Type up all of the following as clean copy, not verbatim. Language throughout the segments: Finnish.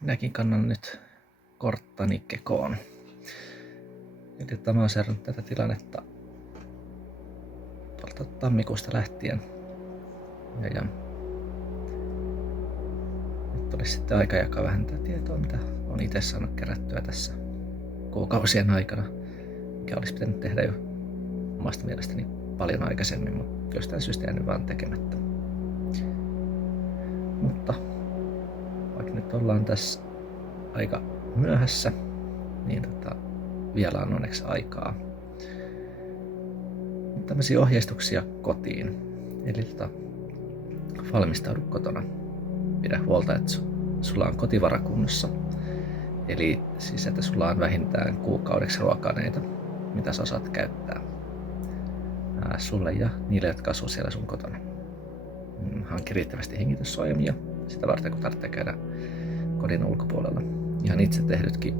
Minäkin kannan nyt korttani kekoon. Eli mä oon seurannut tätä tilannetta tuolta tammikuusta lähtien. Ja nyt olisi sitten aika jakaa vähän tätä tietoa, mitä olen itse saanut kerättyä tässä kuukausien aikana, mikä olisi pitänyt tehdä jo omasta mielestäni paljon aikaisemmin, mutta jostain syystä jäänyt vaan tekemättä. Mutta vaikka nyt ollaan tässä aika myöhässä, niin vielä on onneksi aikaa. Tämmöisiä ohjeistuksia kotiin. Eli valmistaudu kotona. Pidä huolta, että sulla on kotivara kunnossa. Eli siis, että sulla on vähintään kuukaudeksi ruokaneita, mitä sä osaat käyttää sulle ja niille, jotka asuu siellä sun kotona. Hankki riittävästi hengityssuojaimia sitä varten, kun tarvitsee käydä kodin ulkopuolella. Ihan itse tehdytkin,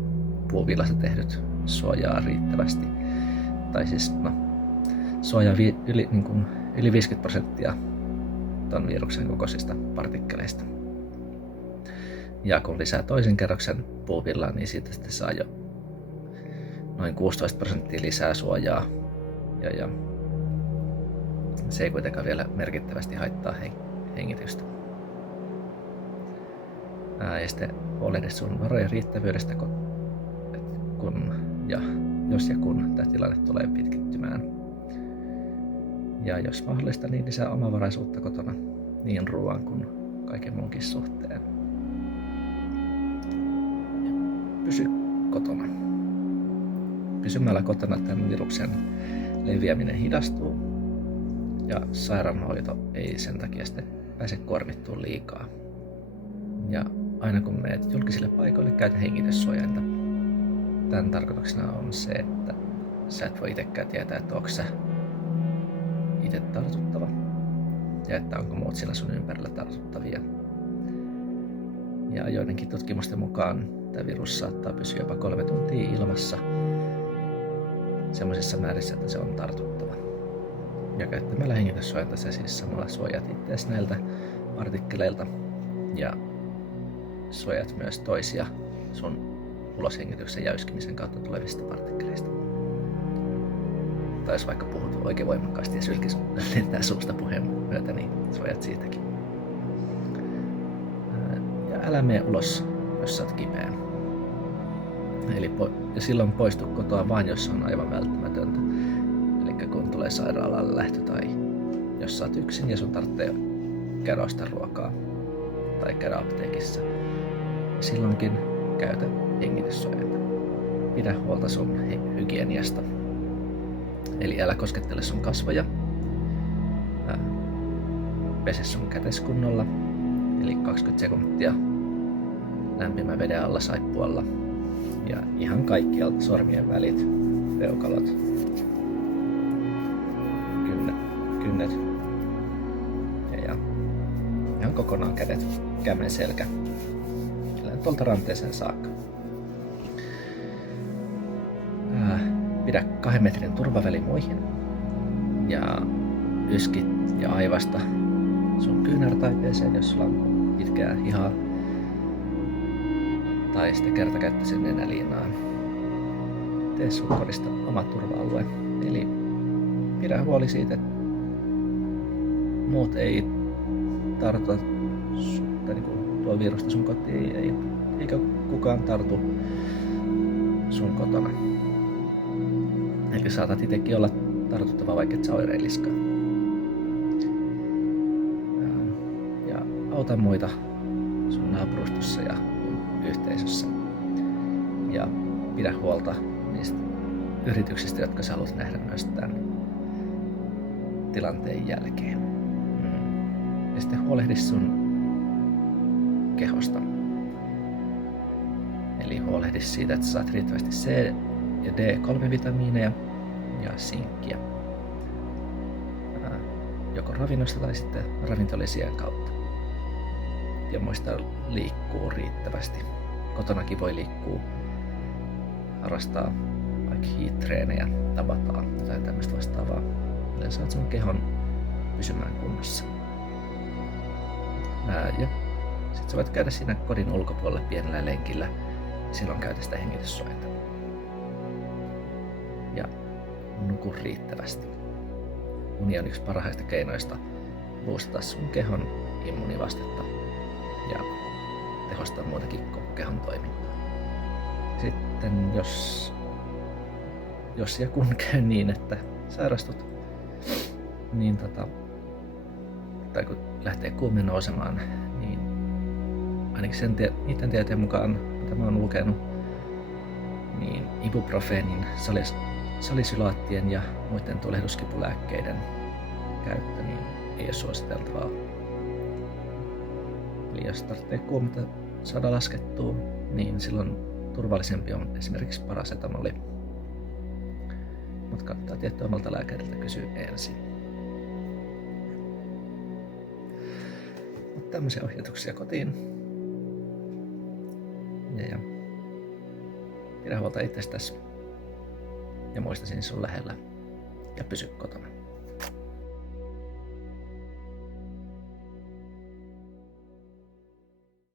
puuvillassa tehdyt suojaa riittävästi. Tai siis suojaa yli 50% ton viruksen kokoisista partikkeleista. Ja kun lisää toisen kerroksen puuvillaa, niin siitä sitten saa jo noin 16% lisää suojaa. Ja se ei kuitenkaan vielä merkittävästi haittaa hengitystä. Ja sitten huolehdi sun varojen riittävyydestä, jos ja kun tämä tilanne tulee pitkittymään. Ja jos mahdollista, niin lisää omavaraisuutta kotona niin ruoan kuin kaiken muunkin suhteen. Pysy kotona. Pysymällä kotona tämän viruksen leviäminen hidastuu ja sairaanhoito ei sen takia sitten pääse kuormittumaan liikaa. Ja aina kun menet julkisille paikoille, käytä hengityssuojainta. Tämän tarkoituksena on se, että sä et voi itsekään tietää, että onko sä itse tartuttava ja että onko muut siellä sun ympärillä tartuttavia. Ja joidenkin tutkimusten mukaan tämä virus saattaa pysyä jopa 3 tuntia ilmassa semmoisessa määrissä, että se on tartuttava. Ja käyttämällä hengityssuojainta sä siis samalla suojat itseäsi näiltä partikkeleilta ja suojat myös toisia sun uloshengityksen jäyskimisen kautta tulevista partikkeleista. Tai jos vaikka puhut oikein voimakkaasti ja sylkis lentää suusta puheen myötä, niin suojat siitäkin. Ja älä mene ulos, jos sä oot kipeä. Eli silloin poistu kotoa vain, jos on aivan välttämätöntä. Eli kun tulee sairaalalle lähtö tai jos sä oot yksin ja sun tarvitsee käydä ostaa ruokaa tai käydä apteekissa. Silloinkin käytä hengityssuojainta. Pidä huolta sun hygieniasta. Eli älä koskettele sun kasvoja. Pese sun kätes kunnolla. Eli 20 sekuntia lämpimän veden alla saippualla. Ja ihan kaikkialta sormien välit, peukalot, kynnet ja ihan kokonaan kädet, kämmen selkä. Tuolta ranteeseen saakka. Pidä 2 metrin turvaväli muihin ja yskit ja aivasta sun kyynärtaipeeseen, jos sulla on pitkää hihaa tai sitten kertakäyttöisen nenäliinaan. Tee sun kodista oma turva-alue, eli pidä huoli siitä, että muut ei tartuta tuo virusta sun kotiin, eikä kukaan tartu sun kotona. Eli saatat itsekin olla tartuttava, vaikka et sä oireiliskaan. Ja auta muita sun naapurustossa ja yhteisössä. Ja pidä huolta niistä yrityksistä, jotka sä haluat nähdä myös tämän tilanteen jälkeen. Ja sitten huolehdi sun kehosta. Eli huolehdi siitä, että saat riittävästi C- ja D3-vitamiineja ja sinkkiä. Joko ravinnosta tai sitten ravintolisien kautta. Ja muista liikkuu riittävästi. Kotonakin voi liikkua, harrastaa vaikka hiit-treenejä, tabataa, jotain tämmöistä vastaavaa. Millä saat sun kehon pysymään kunnossa. Ja Sitten sä voit käydä siinä kodin ulkopuolella pienellä lenkillä ja silloin käytä sitä hengityssuojainta. Ja nuku riittävästi. Uni on yksi parhaista keinoista boostata sun kehon immuunivastetta ja tehostaa muutakin koko kehon toimintaa. Sitten jos ja kun käy niin, että sairastut, niin tai kun lähtee kuume nousemaan, niin ainakin niiden tietojen mukaan, mitä mä oon lukenut, niin ibuprofeenin, salisylaattien ja muiden tulehduskipulääkkeiden käyttö niin ei ole suositeltavaa. Eli jos tarvitsee kuumetta saada laskettua, niin silloin turvallisempi on esimerkiksi parasetamoli. Mutta kannattaa tietää omalta lääkäriltä kysyä ensin. Tämmöisiä ohjatuksia kotiin. Ja pidä huolta itsestäsi ja muista siinä sun lähellä ja pysy kotona.